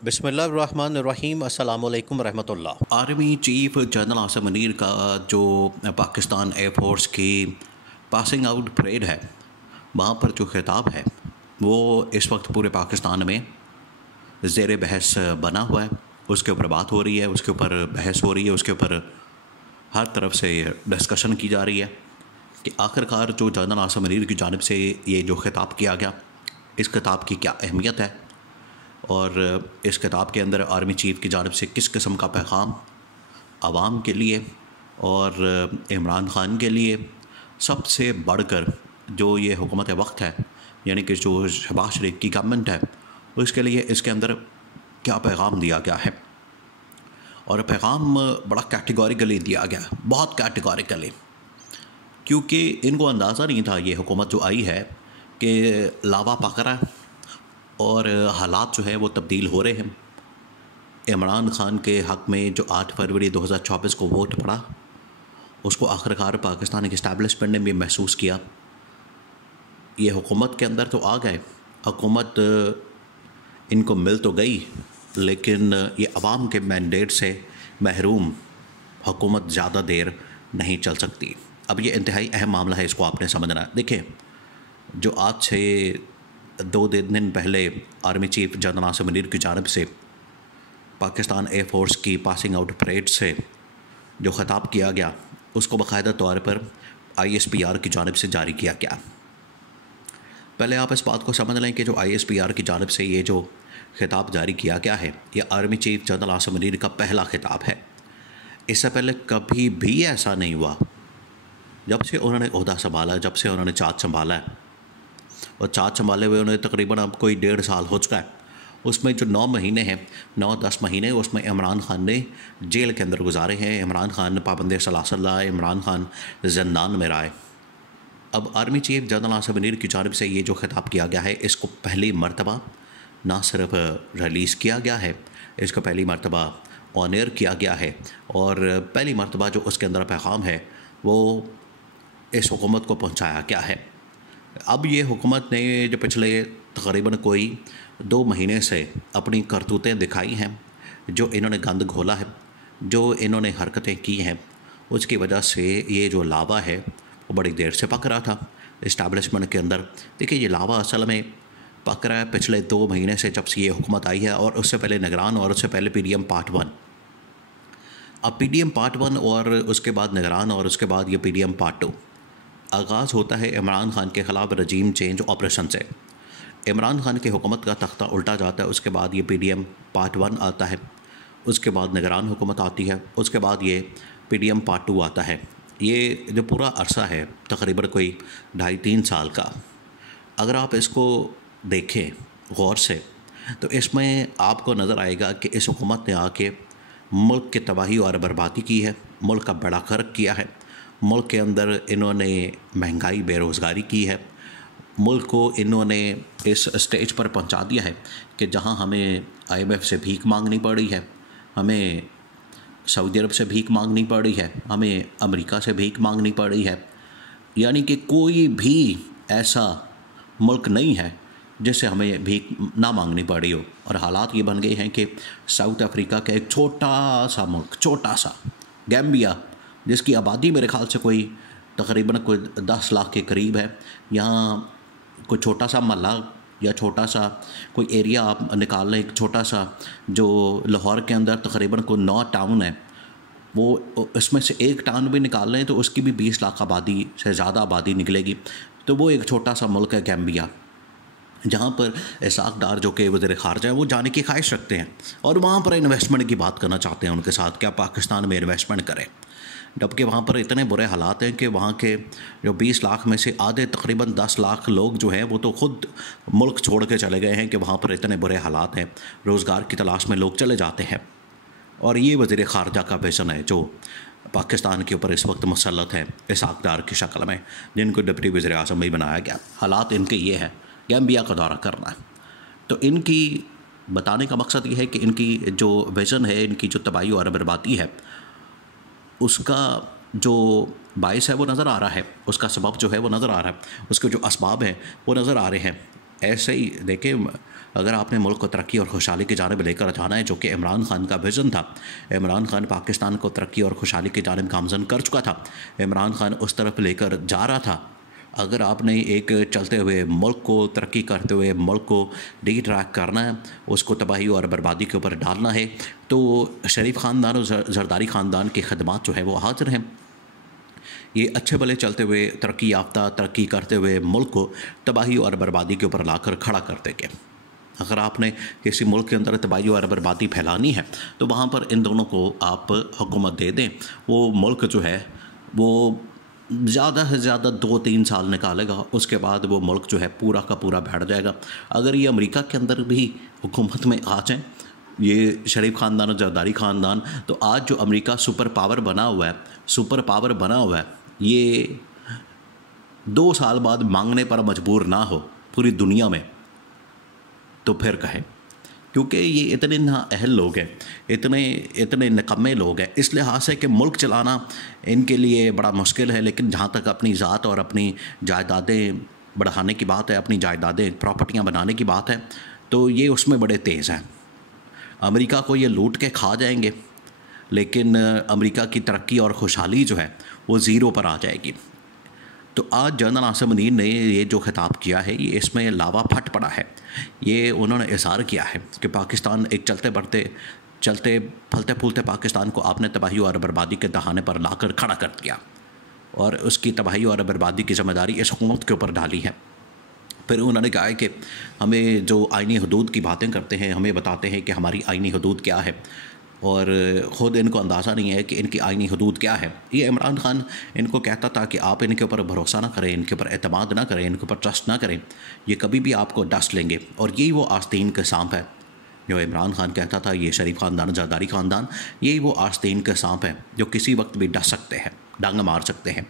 बिस्मिल्लाहिर्रहमानिर्रहीम अस्सलाम वालेकुम रहमतुल्लाह। Army chief general Asim Munir का जो पाकिस्तान एयरफोर्स की पासिंग आउट परेड है, वहाँ पर जो खिताब है वो इस वक्त पूरे पाकिस्तान में ज़ेर बहस बना हुआ है। उसके ऊपर बात हो रही है, उसके ऊपर बहस हो रही है, उसके ऊपर हर तरफ से डिस्कशन की जा रही है कि आखिरकार जो जनरल आसिम मुनीर की जानिब से ये जो खिताब किया गया, इस खिताब की क्या अहमियत है और इस किताब के अंदर आर्मी चीफ़ की जानिब से किस किस्म का पैगाम आवाम के लिए और इमरान ख़ान के लिए सबसे बढ़कर जो ये हुकूमत वक्त है, यानी कि जो शहबाज शरीफ की गवर्नमेंट है, उसके लिए इसके अंदर क्या पैगाम दिया गया है। और पैगाम बड़ा कैटेगोरिकली दिया गया, बहुत कैटेगोरिकली, क्योंकि इनको अंदाज़ा नहीं था ये हुकूमत जो आई है कि लावा पक रहा है और हालात जो है वो तब्दील हो रहे हैं। इमरान ख़ान के हक़ में जो 8 फरवरी 2024 को वोट पड़ा, उसको आखिरकार पाकिस्तान के इस्टेब्लिशमेंट ने भी महसूस किया। ये हुकूमत के अंदर तो आ गए, हुकूमत इनको मिल तो गई, लेकिन ये अवाम के मैंडेट से महरूम हुकूमत ज़्यादा देर नहीं चल सकती। अब ये इंतहाई अहम मामला है, इसको आपने समझना है। देखिए, जो आज से 2 दिन पहले army chief general Asim Munir की जानिब से पाकिस्तान एयरफोर्स की पासिंग आउट परेड से जो ख़िताब किया गया, उसको बाकायदा तौर पर ISPR की जानिब से जारी किया गया। पहले आप इस बात को समझ लें कि जो ISPR की जानिब से ये जो ख़िताब जारी किया गया है, ये army chief general Asim Munir का पहला ख़िताब है। इससे पहले कभी भी ऐसा नहीं हुआ। जब से उन्होंने ओहदा संभाला, जब से उन्होंने चार्ज संभाला है, और चार्ज संभाले हुए उन्हें तकरीबन अब कोई 1.5 साल हो चुका है, उसमें जो 9 महीने हैं, 9-10 महीने उसमें इमरान ख़ान ने जेल के अंदर गुजारे हैं। इमरान ख़ान पाबंद सलासल रहा है, इमरान ख़ान ज़िंदान में रहा है। अब army chief general Asim Munir की जानिब से ये जो खिताब किया गया है, इसको पहली मरतबा ना सिर्फ रिलीज़ किया गया है, इसको पहली मरतबा ऑन एयर किया गया है, और पहली मरतबा जो उसके अंदर पैगाम है वो इस हुकूमत को पहुँचाया गया है। अब ये हुकूमत ने जो पिछले तकरीबन कोई 2 महीने से अपनी करतूतें दिखाई हैं, जो इन्होंने गंद घोला है, जो इन्होंने हरकतें की हैं, उसकी वजह से ये जो लावा है वो बड़ी देर से पक रहा था इस्टेब्लिशमेंट के अंदर। देखिए, ये लावा असल में पक रहा है पिछले 2 महीने से, जब से ये हुकूमत आई है, और उससे पहले निगरान, और उससे पहले PDM पार्ट 1। अब PDM पार्ट 1 और उसके बाद निगरान, और उसके बाद ये PDM पार्ट 2। आगाज़ होता है इमरान ख़ान के ख़िलाफ़ रजीम चेंज ऑपरेशन से। इमरान ख़ान की हुकूमत का तख्ता उल्टा जाता है, उसके बाद ये PDM पार्ट 1 आता है, उसके बाद निगरान हुकूमत आती है, उसके बाद ये PDM पार्ट 2 आता है। ये जो पूरा अरसा है तकरीबन कोई 2.5-3 साल का, अगर आप इसको देखें गौर से, तो इसमें आपको नज़र आएगा कि इस हुकूमत ने आके मुल्क की तबाही और बर्बादी की है, मुल्क का बड़ा खर्च किया है, मुल्क के अंदर इन्होंने महंगाई, बेरोज़गारी की है, मुल्क को इन्होंने इस स्टेज पर पहुंचा दिया है कि जहां हमें IMF से भीख मांगनी पड़ी है, हमें सऊदी अरब से भीख मांगनी पड़ी है, हमें अमेरिका से भीख मांगनी पड़ी है। यानी कि कोई भी ऐसा मुल्क नहीं है जिससे हमें भीख ना मांगनी पड़ी हो। और हालात ये बन गए हैं कि साउथ अफ्रीका का एक छोटा सा मुल्क, छोटा सा गैम्बिया, जिसकी आबादी मेरे ख़्याल से कोई तकरीबन कोई 10 लाख के करीब है, यहाँ कोई छोटा सा महल्ला या छोटा सा कोई एरिया आप निकाल लें, एक छोटा सा जो लाहौर के अंदर तकरीबन कोई 9 टाउन है, वो इसमें से एक टाउन भी निकाल लें तो उसकी भी 20 लाख आबादी से ज़्यादा आबादी निकलेगी। तो वो एक छोटा सा मुल्क है गैम्बिया, जहाँ पर इसाक डार जो कि वज़ीर ख़ारजा है, वो जाने की ख्वाहिश रखते हैं और वहाँ पर इन्वेस्टमेंट की बात करना चाहते हैं उनके साथ, क्या पाकिस्तान में इन्वेस्टमेंट करें। जबकि वहाँ पर इतने बुरे हालात हैं कि वहाँ के जो 20 लाख में से आधे तकरीबन 10 लाख लोग जो हैं वो तो ख़ुद मुल्क छोड़ के चले गए हैं कि वहाँ पर इतने बुरे हालात हैं, रोज़गार की तलाश में लोग चले जाते हैं। और ये वज़ीर ख़ारजा का विज़न है जो पाकिस्तान के ऊपर इस वक्त मुसल्लत है इसाक डार की शक्ल में, जिनको डिप्टी वज़ीर आज़म भी बनाया गया। हालात इनके ये हैं, गैम्बिया का दौरा करना है। तो इनकी बताने का मकसद ये है कि इनकी जो विज़न है, इनकी जो तबाही और बर्बादी है, उसका जो बाइस है वो नज़र आ रहा है, उसका सबब जो है वो नज़र आ रहा है, उसके जो असबाब हैं वो नज़र आ रहे हैं। ऐसे ही देखिए, अगर आपने मुल्क को तरक्की और खुशहाली की जानिब लेकर जाना है, जो कि इमरान खान का विज़न था, इमरान खान पाकिस्तान को तरक्की और खुशहाली की जानिब गामज़न कर चुका था, इमरान खान उस तरफ लेकर जा रहा था। अगर आपने एक चलते हुए मुल्क को, तरक्की करते हुए मुल्क को डी-ट्रैक करना है, उसको तबाही और बर्बादी के ऊपर डालना है, तो शरीफ ख़ानदान और ज़रदारी ख़ानदान की खदमात जो है वो हाज़िर हैं। ये अच्छे भले चलते हुए तरक्की याफ्ता, तरक्की करते हुए मुल्क को तबाही और बर्बादी के ऊपर लाकर खड़ा कर देंगे। अगर आपने किसी मुल्क के अंदर तबाही और बर्बादी फैलानी है, तो वहाँ पर इन दोनों को आप हुकूमत दे दें। वो मुल्क जो है वो ज़्यादा से ज़्यादा 2-3 साल निकालेगा, उसके बाद वो मुल्क जो है पूरा का पूरा बैठ जाएगा। अगर ये अमेरिका के अंदर भी हुकूमत में आ जाएँ, ये शरीफ ख़ानदान और ज़रदारी ख़ानदान, तो आज जो अमेरिका सुपर पावर बना हुआ है, ये 2 साल बाद मांगने पर मजबूर ना हो पूरी दुनिया में, तो फिर कहें। क्योंकि ये इतने नाअहल लोग हैं, इतने निकम्मे लोग हैं, इस लिहाज से कि मुल्क चलाना इनके लिए बड़ा मुश्किल है। लेकिन जहाँ तक अपनी ज़ात और अपनी जायदादें बढ़ाने की बात है, अपनी जायदादें प्रॉपर्टियाँ बनाने की बात है, तो ये उसमें बड़े तेज़ हैं। अमेरिका को ये लूट के खा जाएंगे, लेकिन अमेरिका की तरक्की और खुशहाली जो है वो ज़ीरो पर आ जाएगी। तो आज जनरल आसिम मुनीर ने ये जो खिताब किया है, ये इसमें लावा फट पड़ा है। ये उन्होंने इज़हार किया है कि पाकिस्तान एक चलते फलते फूलते पाकिस्तान को आपने तबाही और बर्बादी के दहाने पर लाकर खड़ा कर दिया, और उसकी तबाही और बर्बादी की ज़िम्मेदारी इस हुकूमत के ऊपर डाली है। फिर उन्होंने कहा कि हमें जो आइनी हदूद की बातें करते हैं, हमें बताते हैं कि हमारी आइनी हदूद क्या है, और ख़ुद इनको अंदाज़ा नहीं है कि इनकी आइनी हदूद क्या है। ये इमरान खान इनको कहता था कि आप इनके ऊपर भरोसा ना करें, इनके ऊपर एतमाद ना करें, इनके ऊपर ट्रस्ट ना करें, ये कभी भी आपको डस लेंगे। और यही वो आस्तीन के सांप है जो इमरान खान कहता था, ये शरीफ ख़ानदान, ज़रदारी ख़ानदान, यही वो आस्तीन के सांप है जो किसी वक्त भी डस सकते हैं, डंग मार सकते हैं।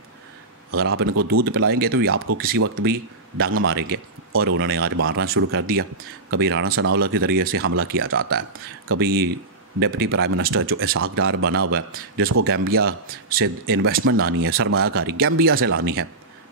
अगर आप इनको दूध पिलाएंगे तो ये आपको किसी वक्त भी डंग मारेंगे, और उन्होंने आज मारना शुरू कर दिया। कभी राणा सनाउल्लाह के ज़रिए से हमला किया जाता है, कभी डिप्टी प्राइम मिनिस्टर जो इसहाक डार बना हुआ है, जिसको गैम्बिया से इन्वेस्टमेंट लानी है, सरमायाकारी गैम्बिया से लानी है।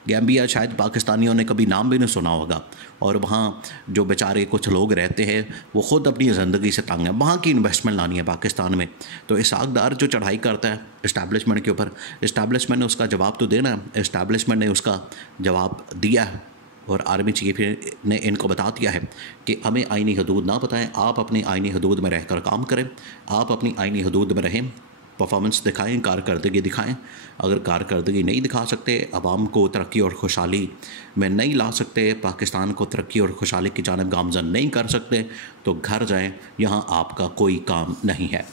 गैम्बिया शायद पाकिस्तानियों ने कभी नाम भी नहीं सुना होगा, और वहाँ जो बेचारे कुछ लोग रहते हैं वो ख़ुद अपनी ज़िंदगी से तंग है, वहाँ की इन्वेस्टमेंट लानी है पाकिस्तान में। तो इसहाक डार जो चढ़ाई करता है इस्टेब्लिशमेंट के ऊपर, इस्टेब्लिशमेंट ने उसका जवाब तो देना है, इस्टेब्लिशमेंट ने उसका जवाब दिया है। और आर्मी चीफ ने इनको बता दिया है कि हमें आइनी हदूद ना बताएं, आप अपनी आइनी हदूद में रहकर काम करें, आप अपनी आइनी हदूद में रहें, परफॉर्मेंस दिखाएं, कारकर्दगी दिखाएं। अगर कारकर्दगी नहीं दिखा सकते, आवाम को तरक्की और खुशहाली में नहीं ला सकते, पाकिस्तान को तरक्की और खुशहाली की जानिब गामज़न नहीं कर सकते, तो घर जाएं, यहाँ आपका कोई काम नहीं है।